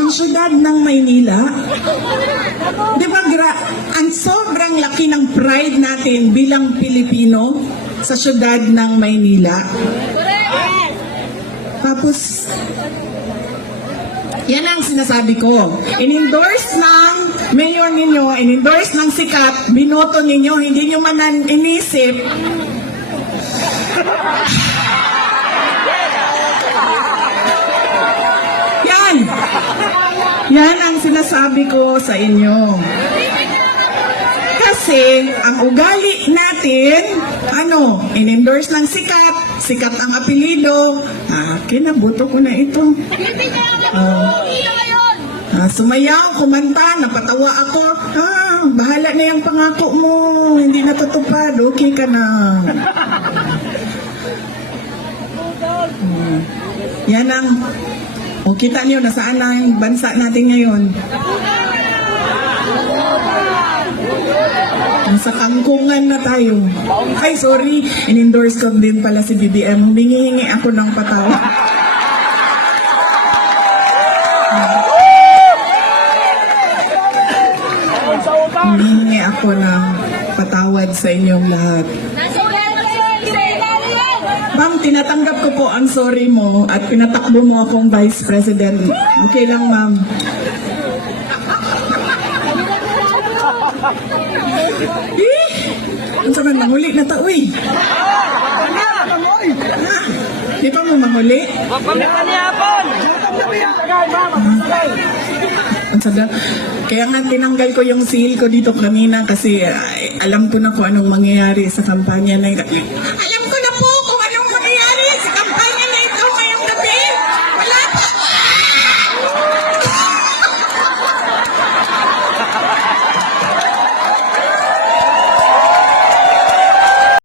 ng syudad ng Maynila. Di ba, ang sobrang laki ng pride natin bilang Pilipino sa syudad ng Maynila. Tapos, yan ang sinasabi ko. In-endorse ng mayor ninyo, in-endorse ng sikat, binoto ninyo, hindi nyo man inisip. Yan ang sinasabi ko sa inyo. Kasi, ang ugali natin, in-endorse ng sikat, sikat ang apelido, kinabuto ko na ito. Sumayaw, kumanta, napatawa ako, bahala na yung pangako mo, hindi natutupad, okay ka na. Yan ang kita niyo, nasaan ang bansa natin ngayon? Nasa kangkungan na tayo. Ay, sorry, in-endorse ko din pala si BBM. Humingi ako ng patawad. Humingi ako ng patawad sa inyong lahat. Ma'am, tinatanggap ko po ang sorry mo at pinatakbo mo akong Vice President. Okay lang, ma'am. Ang saman, manguli na tao eh. Di pa mo manguli? Ang sabi, kaya nga tinanggal ko yung seal ko dito kanina kasi alam ko na kung anong mangyayari sa kampanya na. Alam